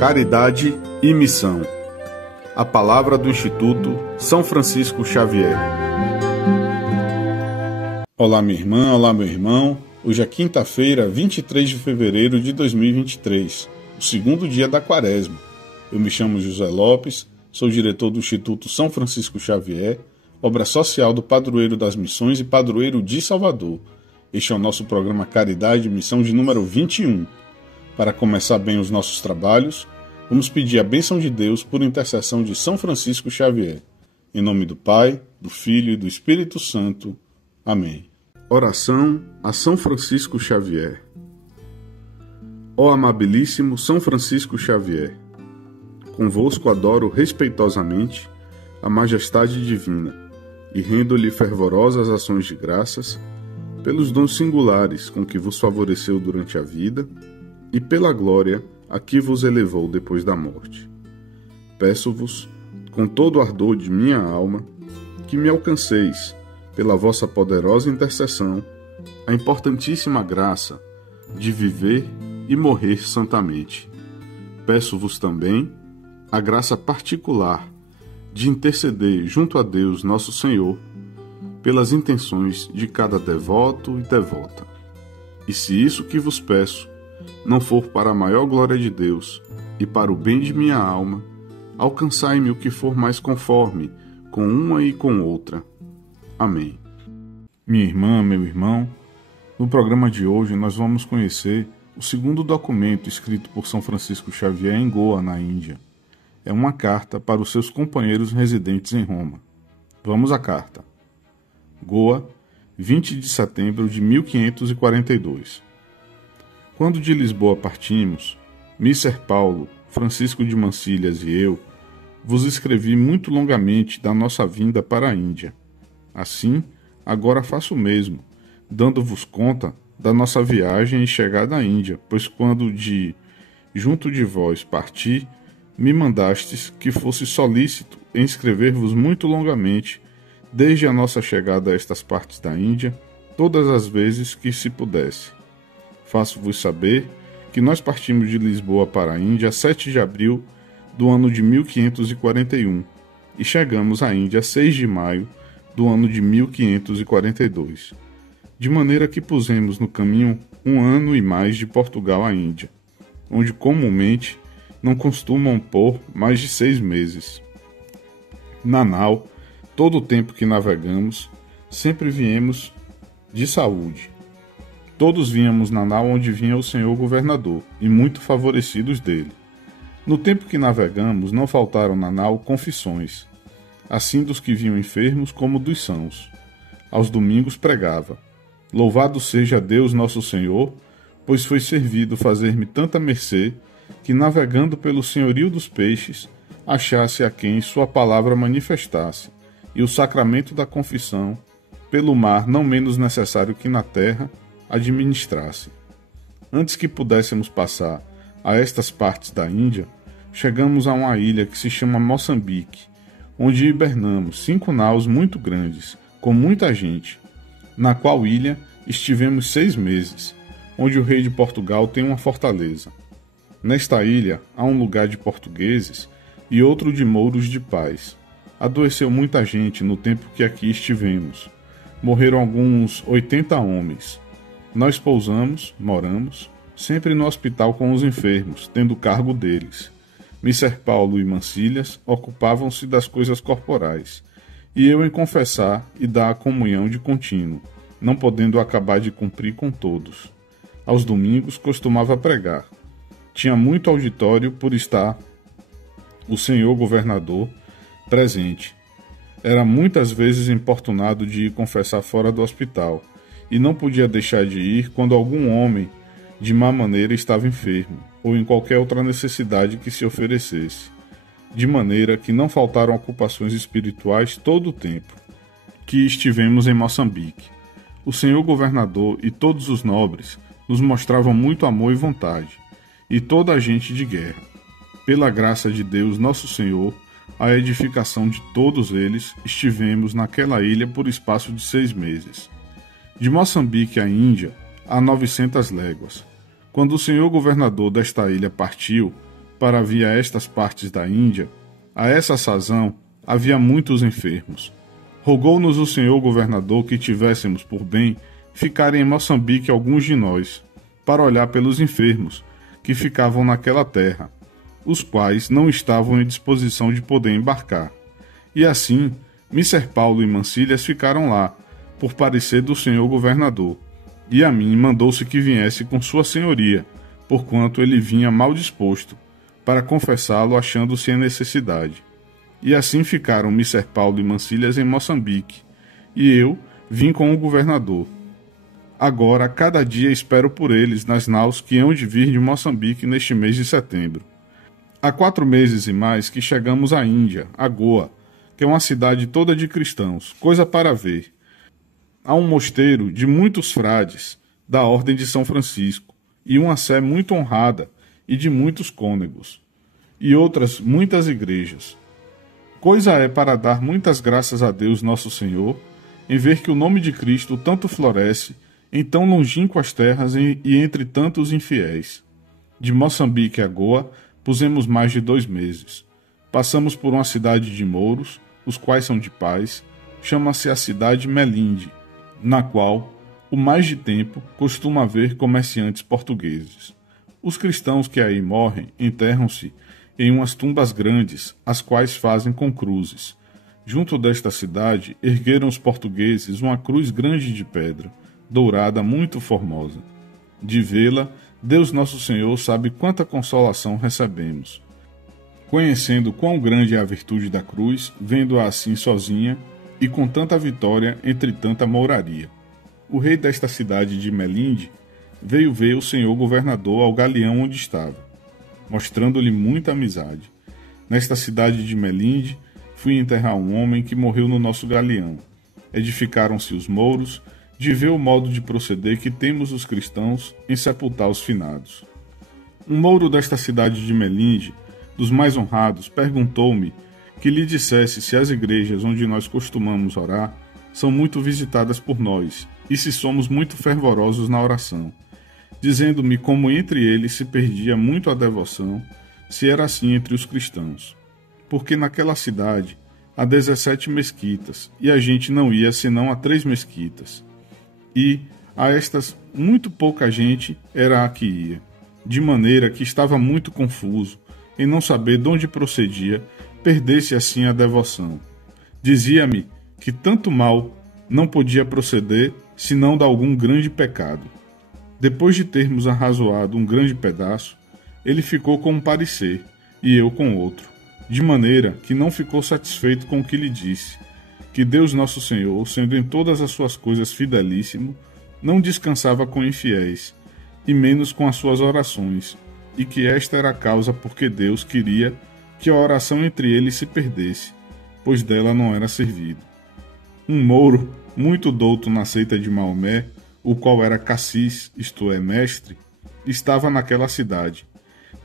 Caridade e Missão. A palavra do Instituto São Francisco Xavier. Olá minha irmã, olá meu irmão. Hoje é quinta-feira, 23 de fevereiro de 2023, o segundo dia da quaresma. Eu me chamo José Lopes, sou diretor do Instituto São Francisco Xavier, obra social do Padroeiro das Missões e Padroeiro de Salvador. Este é o nosso programa Caridade e Missão de número 21. Para começar bem os nossos trabalhos, vamos pedir a bênção de Deus por intercessão de São Francisco Xavier. Em nome do Pai, do Filho e do Espírito Santo. Amém. Oração a São Francisco Xavier. Ó amabilíssimo São Francisco Xavier, convosco adoro respeitosamente a majestade divina e rendo-lhe fervorosas ações de graças pelos dons singulares com que vos favoreceu durante a vida e pela glória a que vos elevou depois da morte. Peço-vos, com todo o ardor de minha alma, que me alcanceis, pela vossa poderosa intercessão, a importantíssima graça de viver e morrer santamente. Peço-vos também a graça particular de interceder junto a Deus nosso Senhor pelas intenções de cada devoto e devota. E se isso que vos peço não for para a maior glória de Deus e para o bem de minha alma, alcançai-me o que for mais conforme com uma e com outra. Amém. Minha irmã, meu irmão, no programa de hoje nós vamos conhecer o segundo documento escrito por São Francisco Xavier em Goa, na Índia. É uma carta para os seus companheiros residentes em Roma. Vamos à carta. Goa, 20 de setembro de 1542. Quando de Lisboa partimos, Misser Paulo, Francisco de Mancilhas e eu, vos escrevi muito longamente da nossa vinda para a Índia. Assim, agora faço o mesmo, dando-vos conta da nossa viagem e chegada à Índia, pois quando junto de vós parti, me mandastes que fosse solícito em escrever-vos muito longamente, desde a nossa chegada a estas partes da Índia, todas as vezes que se pudesse. Faço-vos saber que nós partimos de Lisboa para a Índia a 7 de abril do ano de 1541 e chegamos à Índia a 6 de maio do ano de 1542, de maneira que pusemos no caminho 1 ano e mais de Portugal à Índia, onde comumente não costumam pôr mais de 6 meses. Na nau, todo o tempo que navegamos, sempre viemos de saúde. Todos vínhamos na nau onde vinha o senhor governador, e muito favorecidos dele. No tempo que navegamos, não faltaram na nau confissões, assim dos que vinham enfermos como dos sãos. Aos domingos pregava: Louvado seja Deus nosso Senhor, pois foi servido fazer-me tanta mercê, que navegando pelo senhorio dos peixes, achasse a quem sua palavra manifestasse, e o sacramento da confissão, pelo mar não menos necessário que na terra, administrasse. Antes que pudéssemos passar a estas partes da Índia, chegamos a uma ilha que se chama Moçambique, onde hibernamos 5 naus muito grandes, com muita gente, na qual ilha estivemos 6 meses, onde o rei de Portugal tem uma fortaleza. Nesta ilha há um lugar de portugueses e outro de mouros de paz. Adoeceu muita gente no tempo que aqui estivemos. Morreram alguns 80 homens. Nós moramos, sempre no hospital com os enfermos, tendo cargo deles. Misser Paulo e Mancilhas ocupavam-se das coisas corporais, e eu em confessar e dar a comunhão de contínuo, não podendo acabar de cumprir com todos. Aos domingos costumava pregar. Tinha muito auditório por estar o senhor governador presente. Era muitas vezes importunado de ir confessar fora do hospital, e não podia deixar de ir quando algum homem, de má maneira, estava enfermo, ou em qualquer outra necessidade que se oferecesse, de maneira que não faltaram ocupações espirituais todo o tempo que estivemos em Moçambique. O senhor governador e todos os nobres nos mostravam muito amor e vontade, e toda a gente de guerra. Pela graça de Deus nosso Senhor, a edificação de todos eles, estivemos naquela ilha por espaço de 6 meses. De Moçambique à Índia, há 900 léguas. Quando o senhor governador desta ilha partiu, para vir a estas partes da Índia, a essa sazão havia muitos enfermos. Rogou-nos o senhor governador que tivéssemos por bem ficar em Moçambique alguns de nós, para olhar pelos enfermos que ficavam naquela terra, os quais não estavam em disposição de poder embarcar. E assim, Mister Paulo e Mancilhas ficaram lá, por parecer do senhor governador, e a mim mandou-se que viesse com sua senhoria, porquanto ele vinha mal disposto, para confessá-lo achando-se em necessidade. E assim ficaram Mister Paulo e Mancilhas em Moçambique, e eu vim com o governador. Agora, cada dia espero por eles nas naus que hão de vir de Moçambique neste mês de setembro. Há 4 meses e mais que chegamos à Índia, a Goa, que é uma cidade toda de cristãos, coisa para ver. Há um mosteiro de muitos frades, da ordem de São Francisco, e uma sé muito honrada, e de muitos cônegos, e outras muitas igrejas. Coisa é para dar muitas graças a Deus nosso Senhor, em ver que o nome de Cristo tanto floresce em tão longínquas terras e entre tantos infiéis. De Moçambique a Goa, pusemos mais de 2 meses. Passamos por uma cidade de mouros, os quais são de paz, chama-se a cidade Melinde, na qual, o mais de tempo, costuma haver comerciantes portugueses. Os cristãos que aí morrem enterram-se em umas tumbas grandes, as quais fazem com cruzes. Junto desta cidade, ergueram os portugueses uma cruz grande de pedra, dourada muito formosa. De vê-la, Deus Nosso Senhor sabe quanta consolação recebemos. Conhecendo quão grande é a virtude da cruz, vendo-a assim sozinha e com tanta vitória entre tanta mouraria. O rei desta cidade de Melinde veio ver o senhor governador ao galeão onde estava, mostrando-lhe muita amizade. Nesta cidade de Melinde, fui enterrar um homem que morreu no nosso galeão. Edificaram-se os mouros, de ver o modo de proceder que temos os cristãos em sepultar os finados. Um mouro desta cidade de Melinde, dos mais honrados, perguntou-me que lhe dissesse se as igrejas onde nós costumamos orar são muito visitadas por nós, e se somos muito fervorosos na oração, dizendo-me como entre eles se perdia muito a devoção, se era assim entre os cristãos. Porque naquela cidade há 17 mesquitas, e a gente não ia senão a 3 mesquitas. E a estas muito pouca gente era a que ia, de maneira que estava muito confuso, em não saber de onde procedia, perdesse assim a devoção. Dizia-me que tanto mal não podia proceder, senão de algum grande pecado. Depois de termos arrazoado um grande pedaço, ele ficou com um parecer, e eu com outro, de maneira que não ficou satisfeito com o que lhe disse, que Deus Nosso Senhor, sendo em todas as suas coisas fidelíssimo, não descansava com infiéis, e menos com as suas orações, e que esta era a causa porque Deus queria que a oração entre eles se perdesse, pois dela não era servido. Um mouro, muito douto na seita de Maomé, o qual era cassis, isto é, mestre, estava naquela cidade.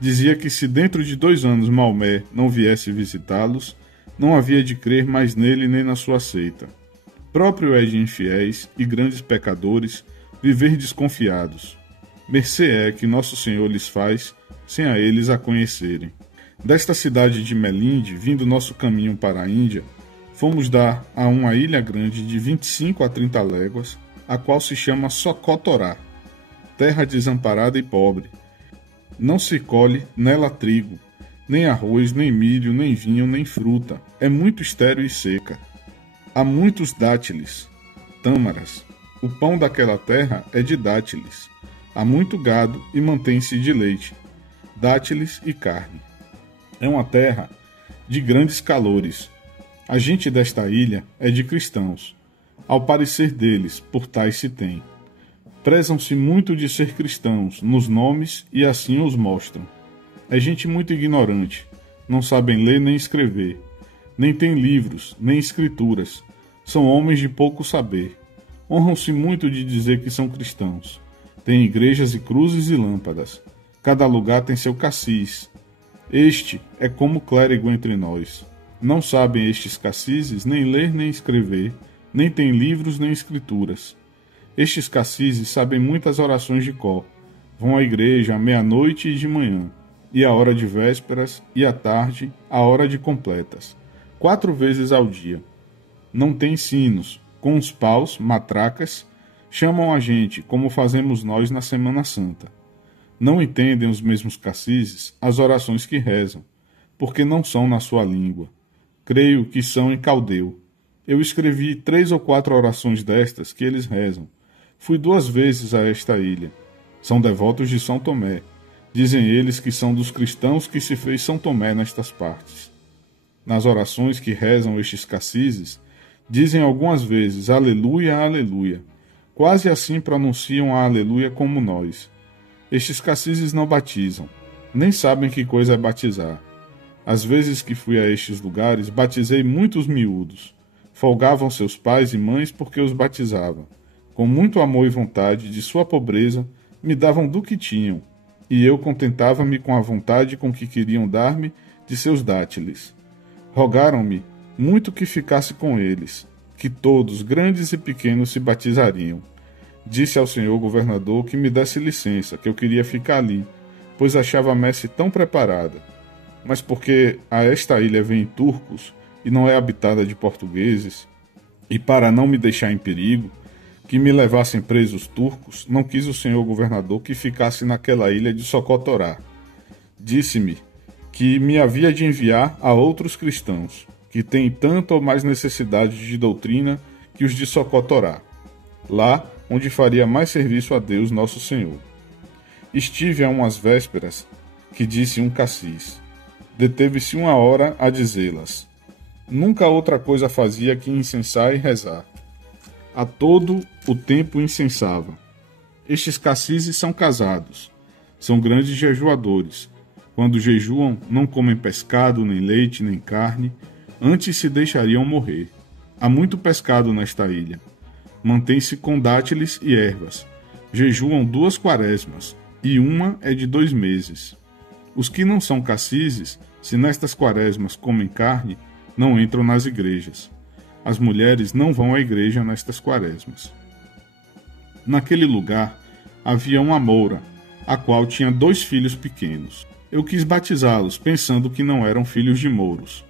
Dizia que se dentro de 2 anos Maomé não viesse visitá-los, não havia de crer mais nele nem na sua seita. Próprio é de infiéis e grandes pecadores viver desconfiados. Mercê é que Nosso Senhor lhes faz, sem a eles a conhecerem. Desta cidade de Melinde, vindo nosso caminho para a Índia, fomos dar a uma ilha grande de 25 a 30 léguas, a qual se chama Socotorá, terra desamparada e pobre. Não se colhe nela trigo, nem arroz, nem milho, nem vinho, nem fruta. É muito estéril e seca. Há muitos dátiles, tâmaras. O pão daquela terra é de dátiles. Há muito gado e mantém-se de leite, dátiles e carne. É uma terra de grandes calores. A gente desta ilha é de cristãos. Ao parecer deles, por tais se tem. Prezam-se muito de ser cristãos, nos nomes, e assim os mostram. É gente muito ignorante, não sabem ler nem escrever, nem têm livros, nem escrituras. São homens de pouco saber. Honram-se muito de dizer que são cristãos. Têm igrejas e cruzes e lâmpadas. Cada lugar tem seu cassis. Este é como clérigo entre nós. Não sabem estes cacises nem ler nem escrever, nem têm livros nem escrituras. Estes cacises sabem muitas orações de cor. Vão à igreja à meia-noite e de manhã, e a hora de vésperas, e à tarde, a hora de completas, 4 vezes ao dia. Não tem sinos, com os paus, matracas, chamam a gente, como fazemos nós na Semana Santa. Não entendem os mesmos cassizes as orações que rezam, porque não são na sua língua. Creio que são em caldeu. Eu escrevi 3 ou 4 orações destas que eles rezam. Fui 2 vezes a esta ilha. São devotos de São Tomé. Dizem eles que são dos cristãos que se fez São Tomé nestas partes. Nas orações que rezam estes cassizes, dizem algumas vezes Aleluia, Aleluia. Quase assim pronunciam a Aleluia como nós. Estes cassizes não batizam, nem sabem que coisa é batizar. Às vezes que fui a estes lugares, batizei muitos miúdos. Folgavam seus pais e mães porque os batizava. Com muito amor e vontade, de sua pobreza, me davam do que tinham, e eu contentava-me com a vontade com que queriam dar-me de seus dátiles. Rogaram-me muito que ficasse com eles, que todos, grandes e pequenos, se batizariam. Disse ao senhor governador que me desse licença, que eu queria ficar ali, pois achava a messe tão preparada. Mas porque a esta ilha vêm turcos, e não é habitada de portugueses, e para não me deixar em perigo, que me levassem presos turcos, não quis o senhor governador que ficasse naquela ilha de Socotorá. Disse-me que me havia de enviar a outros cristãos, que têm tanto ou mais necessidade de doutrina que os de Socotorá, lá onde faria mais serviço a Deus nosso Senhor. Estive a umas vésperas, que disse um cassis. Deteve-se 1 hora a dizê-las. Nunca outra coisa fazia que incensar e rezar. A todo o tempo incensava. Estes cassis são casados. São grandes jejuadores. Quando jejuam, não comem pescado, nem leite, nem carne. Antes se deixariam morrer. Há muito pescado nesta ilha. Mantém-se com dátiles e ervas. Jejuam 2 quaresmas, e uma é de 2 meses. Os que não são cassis, se nestas quaresmas comem carne, não entram nas igrejas. As mulheres não vão à igreja nestas quaresmas. Naquele lugar havia uma moura, a qual tinha 2 filhos pequenos. Eu quis batizá-los, pensando que não eram filhos de mouros.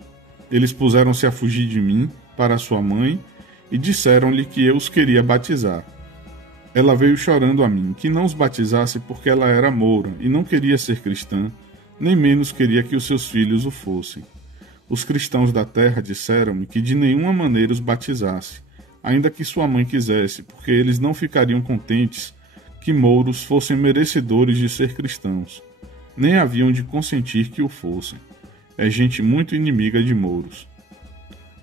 Eles puseram-se a fugir de mim para sua mãe e disseram-lhe que eu os queria batizar. Ela veio chorando a mim, que não os batizasse porque ela era moura e não queria ser cristã, nem menos queria que os seus filhos o fossem. Os cristãos da terra disseram-me que de nenhuma maneira os batizasse, ainda que sua mãe quisesse, porque eles não ficariam contentes que mouros fossem merecedores de ser cristãos, nem haviam de consentir que o fossem. É gente muito inimiga de mouros.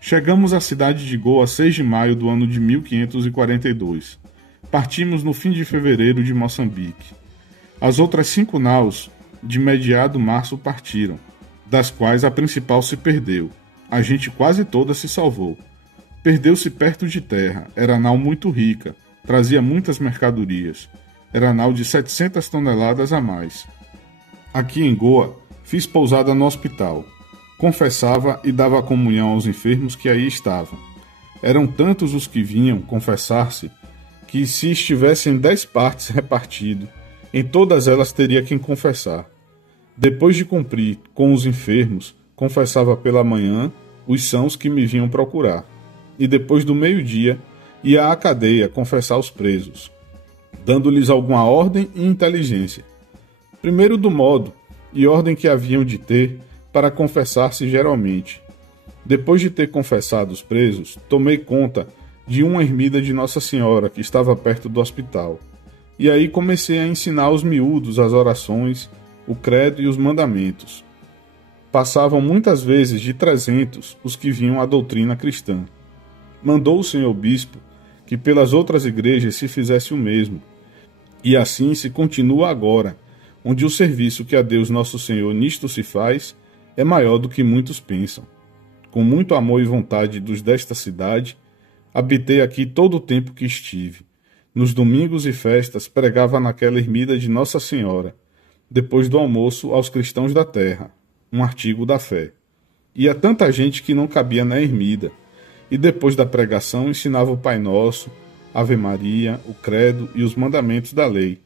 Chegamos à cidade de Goa a 6 de maio do ano de 1542. Partimos no fim de fevereiro de Moçambique. As outras 5 naus de meados março partiram, das quais a principal se perdeu. A gente quase toda se salvou. Perdeu-se perto de terra. Era nau muito rica. Trazia muitas mercadorias. Era nau de 700 toneladas a mais. Aqui em Goa, fiz pousada no hospital. Confessava e dava comunhão aos enfermos que aí estavam. Eram tantos os que vinham confessar-se, que se estivessem 10 partes repartido, em todas elas teria quem confessar. Depois de cumprir com os enfermos, confessava pela manhã os sãos que me vinham procurar, e depois do meio-dia ia à cadeia confessar os presos, dando-lhes alguma ordem e inteligência. Primeiro do modo e ordem que haviam de ter para confessar-se geralmente. Depois de ter confessado os presos, tomei conta de uma ermida de Nossa Senhora que estava perto do hospital, e aí comecei a ensinar aos miúdos as orações, o credo e os mandamentos. Passavam muitas vezes de 300 os que vinham à doutrina cristã. Mandou o senhor bispo que pelas outras igrejas se fizesse o mesmo, e assim se continua agora, onde o serviço que a Deus nosso Senhor nisto se faz é maior do que muitos pensam. Com muito amor e vontade dos desta cidade, habitei aqui todo o tempo que estive. Nos domingos e festas pregava naquela ermida de Nossa Senhora, depois do almoço aos cristãos da terra, um artigo da fé. Ia tanta gente que não cabia na ermida, e depois da pregação ensinava o Pai Nosso, Ave Maria, o credo e os mandamentos da lei.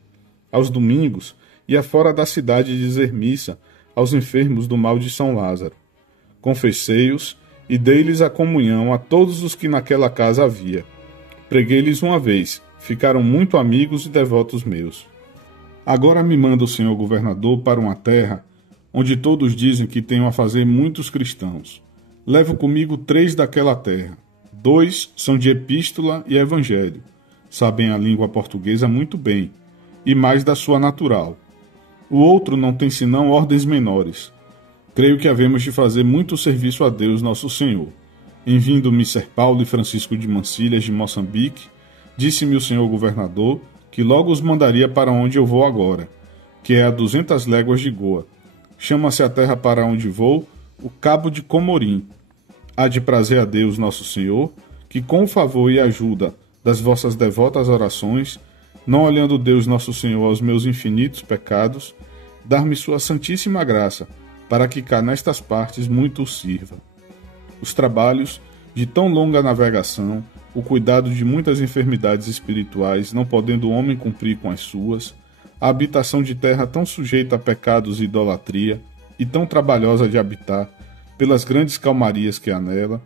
Aos domingos, ia fora da cidade dizer missa aos enfermos do mal de São Lázaro. Confessei-os e dei-lhes a comunhão a todos os que naquela casa havia. Preguei-lhes uma vez, ficaram muito amigos e devotos meus. Agora me manda o senhor governador para uma terra onde todos dizem que tenho a fazer muitos cristãos. Levo comigo 3 daquela terra. 2 são de epístola e evangelho. Sabem a língua portuguesa muito bem, e mais da sua natural. O outro não tem senão ordens menores. Creio que havemos de fazer muito serviço a Deus nosso Senhor. Em vindo Mr. Paulo e Francisco de Mancilhas de Moçambique, disse-me o senhor governador que logo os mandaria para onde eu vou agora, que é a 200 léguas de Goa. Chama-se a terra para onde vou o Cabo de Comorim. Há de prazer a Deus nosso Senhor, que com o favor e ajuda das vossas devotas orações, não olhando Deus nosso Senhor aos meus infinitos pecados, dar-me sua santíssima graça, para que cá nestas partes muito os sirva. Os trabalhos de tão longa navegação, o cuidado de muitas enfermidades espirituais, não podendo o homem cumprir com as suas, a habitação de terra tão sujeita a pecados e idolatria, e tão trabalhosa de habitar, pelas grandes calmarias que há nela,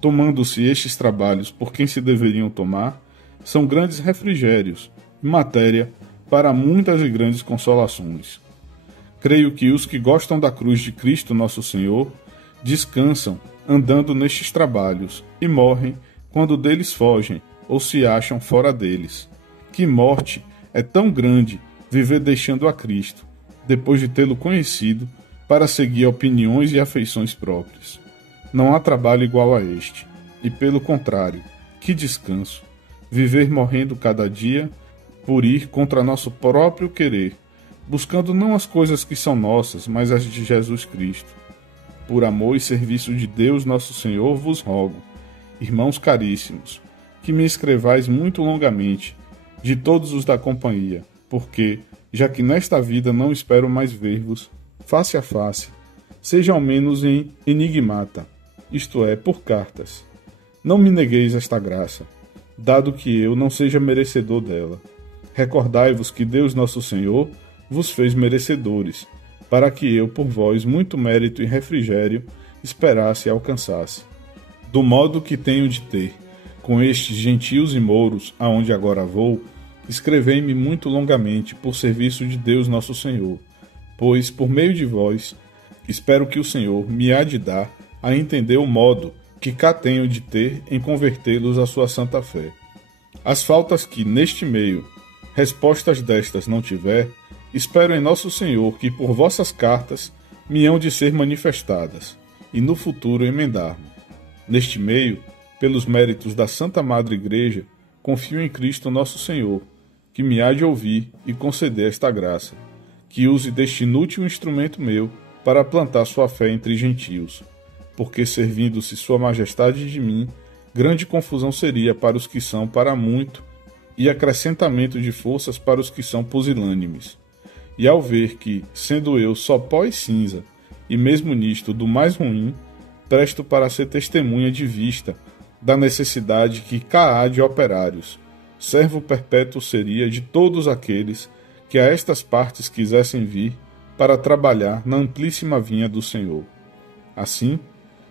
tomando-se estes trabalhos por quem se deveriam tomar, são grandes refrigérios, matéria para muitas e grandes consolações. Creio que os que gostam da cruz de Cristo nosso Senhor descansam andando nestes trabalhos e morrem quando deles fogem ou se acham fora deles. Que morte é tão grande viver deixando a Cristo, depois de tê-lo conhecido, para seguir opiniões e afeições próprias. Não há trabalho igual a este, e pelo contrário, que descanso, viver morrendo cada dia por ir contra nosso próprio querer, buscando não as coisas que são nossas, mas as de Jesus Cristo. Por amor e serviço de Deus nosso Senhor vos rogo, irmãos caríssimos, que me escrevais muito longamente, de todos os da companhia, porque, já que nesta vida não espero mais ver-vos, face a face, seja ao menos em enigmata, isto é, por cartas. Não me negueis esta graça, dado que eu não seja merecedor dela. Recordai-vos que Deus nosso Senhor vos fez merecedores, para que eu por vós muito mérito e refrigério esperasse e alcançasse. Do modo que tenho de ter, com estes gentios e mouros, aonde agora vou, escrevei-me muito longamente por serviço de Deus nosso Senhor, pois, por meio de vós, espero que o Senhor me há de dar a entender o modo que cá tenho de ter em convertê-los à sua santa fé. As faltas que, neste meio, respostas destas não tiver, espero em nosso Senhor que por vossas cartas me hão de ser manifestadas, e no futuro emendar-me. Neste meio, pelos méritos da Santa Madre Igreja, confio em Cristo nosso Senhor, que me há de ouvir e conceder esta graça, que use deste inútil instrumento meu para plantar sua fé entre gentios, porque servindo-se sua majestade de mim, grande confusão seria para os que são para muito, e acrescentamento de forças para os que são pusilânimes. E ao ver que, sendo eu só pó e cinza, e mesmo nisto do mais ruim, presto para ser testemunha de vista da necessidade que cá há de operários, servo perpétuo seria de todos aqueles que a estas partes quisessem vir para trabalhar na amplíssima vinha do Senhor. Assim,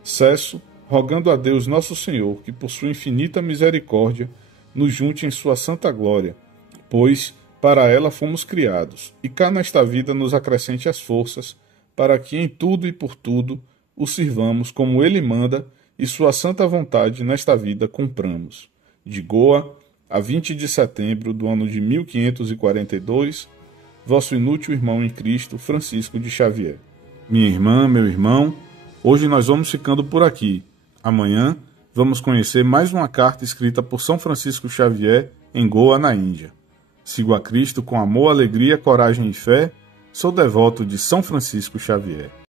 cesso, rogando a Deus nosso Senhor que por sua infinita misericórdia nos junte em sua santa glória, pois para ela fomos criados, e cá nesta vida nos acrescente as forças, para que em tudo e por tudo o sirvamos como ele manda e sua santa vontade nesta vida cumpramos. De Goa, a 20 de setembro do ano de 1542, vosso inútil irmão em Cristo, Francisco de Xavier. Minha irmã, meu irmão, hoje nós vamos ficando por aqui. Amanhã vamos conhecer mais uma carta escrita por São Francisco Xavier em Goa, na Índia. Sigo a Cristo com amor, alegria, coragem e fé. Sou devoto de São Francisco Xavier.